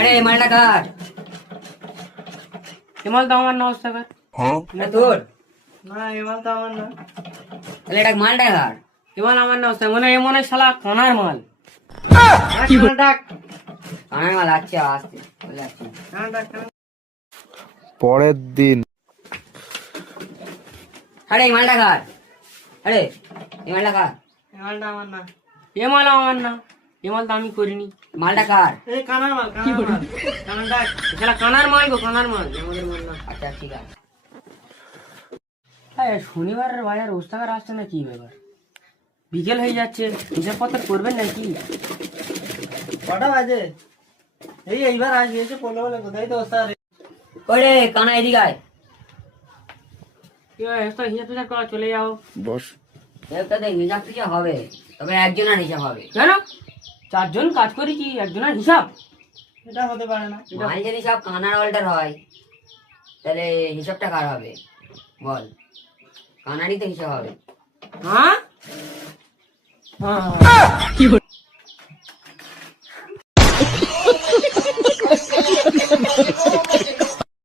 আরে মালটা কার? এমাল তো আমার না ওস্তাদ। এটা তোর? না এমাল তো আমার না। তাহলে এটা মালটা কার? এমাল আমার না ওস্তাদ, মনে এমন শালা কানার মাল। কি বল? ডাক কানার মাল। আচ্ছা আসতে বলে আসছি। ডাক। পরের দিন আরে এই মালটা কার? আরে এই মালটা কার? এমালটা আমার না। এমাল আমার না, এমাল তো আমি করিনি। মালটা কার? এই কানার মাল, কানার মাল। কানার ডাক, শালা কানার মাল গো, কানার মাল, আমাদের মাল না। আচ্ছা ঠিক আছে। হ্যাঁ, শনিবারের বাজার ওস্তাকার আসছে না, কি ব্যাপার? বিকেল হয়ে যাচ্ছে, হিসাবপত্র করবেন নাকি? কটা বাজে? এইবার আসবে, এসে পড়লো বলে কোথায় তো ওস্তাদ। ওরে কানা এদিকে আয়। কি হয় ওস্তাদ, হিসাব টিসাব করা, চলে যাও। বস। দেবতাতে হিসাব টিসাব হবে, তবে একজনের হিসাব হবে। কেন? 4 জন কাজ করি, কি একজনের হিসাব? এটা হতে পারে না। মাল যদি সব কানার অল্টার হয় তাহলে হিসাবটা কার হবে বল? কানারই তো হিসাব হবে। হ্যাঁ, হ্যাঁ।